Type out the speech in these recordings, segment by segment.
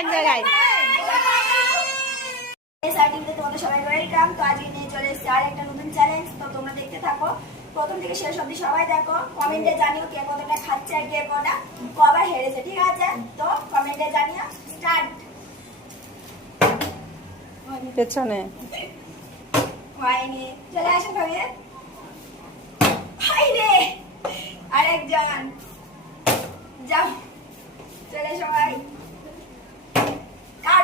এক জায়গায়। তোমাদের সবাই ওয়েলকাম। তো আজকে নিয়ে চলে এসেছি আর একটা নতুন চ্যালেঞ্জ তো তোমরা দেখতে থাকো। প্রথম থেকে শেষ অবধি সবাই দেখো। কমেন্টে জানিও কে কতটা খাচ্ছে আর কে কটা কবার হেরেছে ঠিক আছে? তো কমেন্টে জানিও। স্টার্ট পেছনে। হয়নি। চলে আসো ভাবে আরেকজন। যাও। চলে সবাই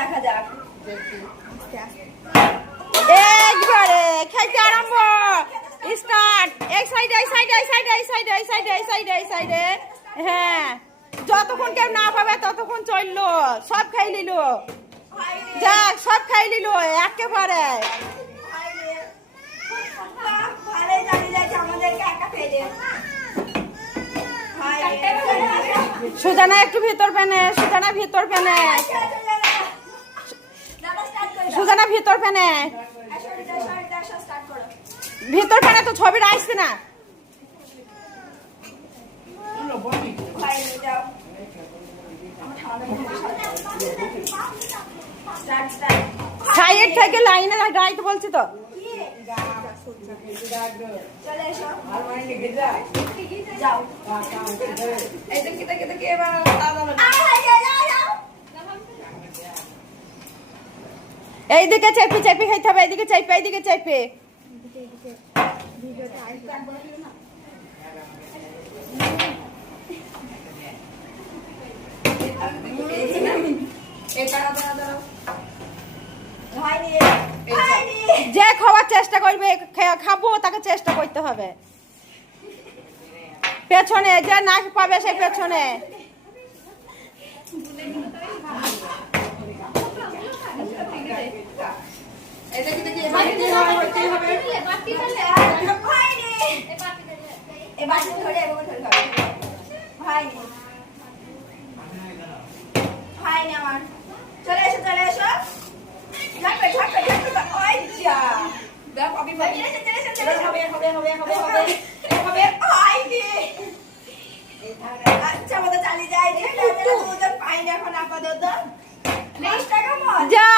দেখা যাক। একবারে খাইতে আরম্ভ। স্টার্ট। এই সাইডে এই সাইডে এই সাইডে এই সাইডে এই সাইডে এই সাইডে এই সাইডে। হ্যাঁ। যতক্ষণ কেউ না পাবে ততক্ষণ চলল। সব খাই নিল। যাক সব খাই নিল একেবারে। সুজানা একটু ভিতর পেনে সুজানা ভিতর পেনে দাদা স্টার্ট করে দাও সুজানা, ভিতর করো ভিতর পেনে তো ছবিটা আসছে না। যাও সাইড থেকে লাইনে গাইতে বলছি তো। চলে এসো আর মানে লেগে যায় যাও এই দেখি দেখি দেখি এবার দাদা আয় যাও যাও যাও এইদিকে চেপে চেপে খাইতে হবে, এইদিকে চেপে, এইদিকে হয়নি যে খাওয়ার চেষ্টা করবে খাব, তাকে চেষ্টা করতে হবে। পেছনে, যে না পাবে সেই পেছনে। চলে এসো চলে এসো ঝাপে ঝাপে ঝাপে ওই যা দেখ আমি চলে এসো চলে এসো চলে এসো হবে হবে হবে হবে হবে হবে হয়নি আচ্ছা আমাদের চালিয়ে যায় যে দুজন পাইনি এখন আপাতত দশ টাকা মত যা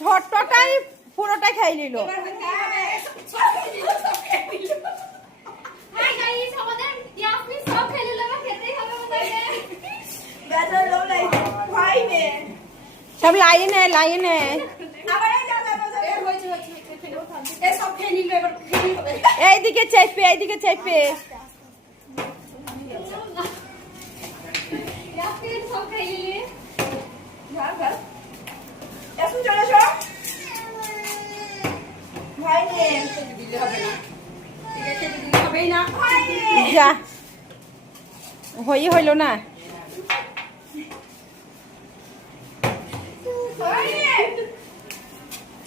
ছোট্টটাই পুরোটাই খাই নিল এবার কি হবে সব দিল সব খেয়ে নিল। হাই গাইস আমাদের ইয়াসমিন সব খেলে লাগা খেতেই হবে আমাদেরকে বেচার লোক নাই হয়নি সব লাইনে লাইনে আবার এই যা যা যা এ হয়েছে হয়েছে হয়েছে, হয়েছে। এ সব খেয়ে নিল সব লাইনে লাইনে। এইদিকে চেপে এইদিকে চেপে ইয়াসমিন সব খেলে ঘর ঘর এখন চলে এসো হয়নি খেতে দিলে হবে না। ঠিক আছে খেতে দিলে হবেই না। হয়নি যা। হই হইল না। হয়নি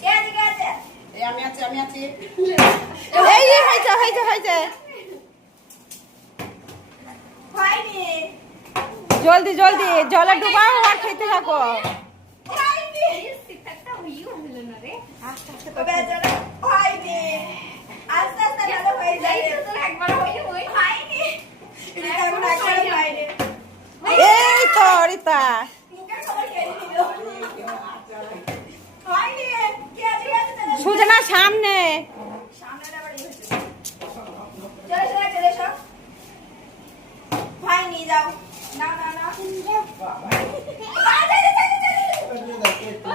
কে আছে কে আছে। এই আমি আছি আমি আছি এই এই হয়েছে হয়েছে হয়েছে জলদি জলদি জলে ডুবাও আর খেতে থাকো। হয়নি। সিটটা আস্তে ভালো হয়ে তো একবার ওই হয়নি এটা হয়নি এই তো রিতা। সুজনা সামনে। হয়নি, যাও। না, না, না। আ,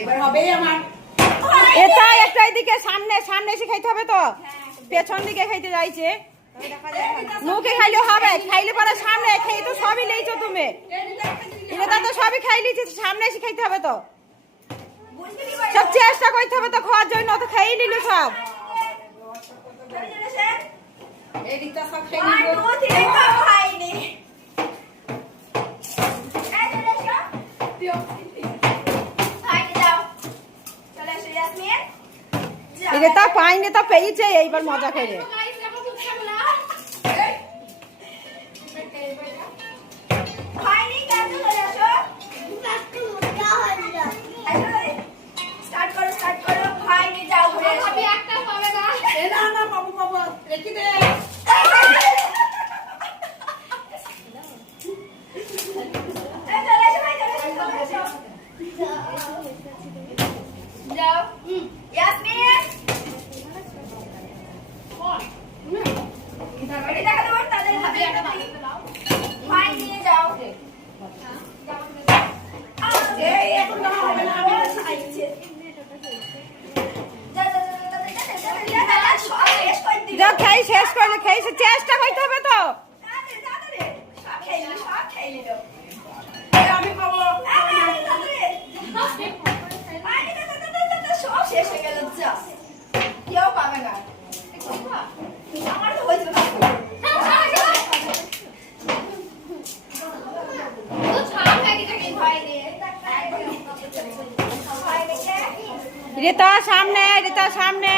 এবার হবে আমার। এটা একটা এদিকে সামনে সামনে এসে খাইতে হবে তো। পেছন দিকে খাইতে যাইছে। মুখে খাইলে হবে খাইলে পরে সামনে খেয়ে তো সবই লেইছো তুমি। এটা তো সবই খাই লিছি সামনে এসে খাইতে হবে তো। সব চেষ্টা করতে হবে তো খাওয়ার জন্য তো খেয়েই নিল সব। এই সব খেয়ে নিল two, three, four, হয়নি। এই চলে এসো। হয়নি, যাও। চলে এসো, ইয়াসমিন। যাও। এটা পাইনি তা পেয়েছে এইবার মজা করে শেষ করলে খেয়েছে চেষ্টা হইতে হবে তো। রেতা সামনে রেতা সামনে।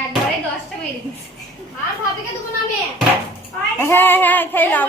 একবারে দশটা বেরিয়ে হ্যাঁ হ্যাঁ খেলাম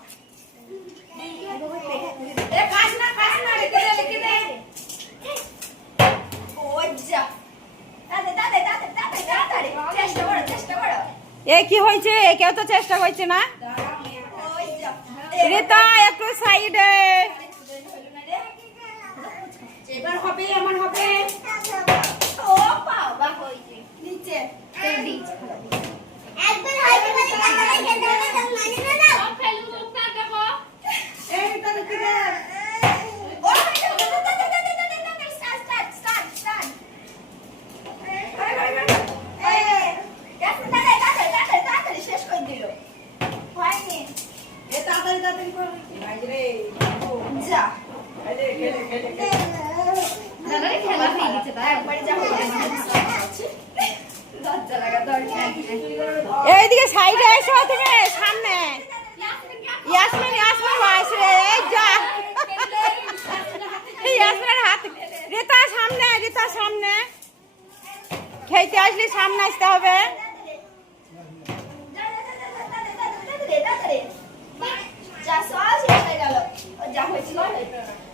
এ কি হয়েছে? কেউ তো চেষ্টা করছে না? রেতা একটু সাইডে। এবার হবে আমার হবে। ও বাবা হইছে নিচে। একবার মানে না না সব ফেলু মুখটা দেখো এই রিতা রেখে দে ও স্টার্ট স্টার্ট স্টার্ট স্টার্ট তাড়াতাড়ি শেষ করে দিল হয়নি এ তাড়াতাড়ি তাড়াতাড়ি কর ভাই রে যা খেলে খেলে খেলে খেলে দাদারে খেলা হয়ে গেছে তাই একবারে যা লজ্জা লাগা দরকার এইদিকে সাইডে এসো তুমি সামনে। ইয়াসমিন ইয়াসমিন বয়স রে ইয়াসমিনের হাত। রেতা, সামনে রেতা, সামনে। খেতে আসলে সামনে আসতে হবে। যা সব হয়ে গেল। যা হয়েছিল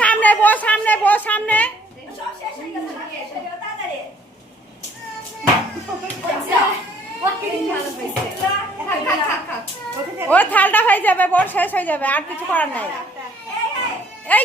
সামনে সামনে সামনে। ও থালটা হয়ে যাবে বোর শেষ হয়ে যাবে আর কিছু করার নাই এই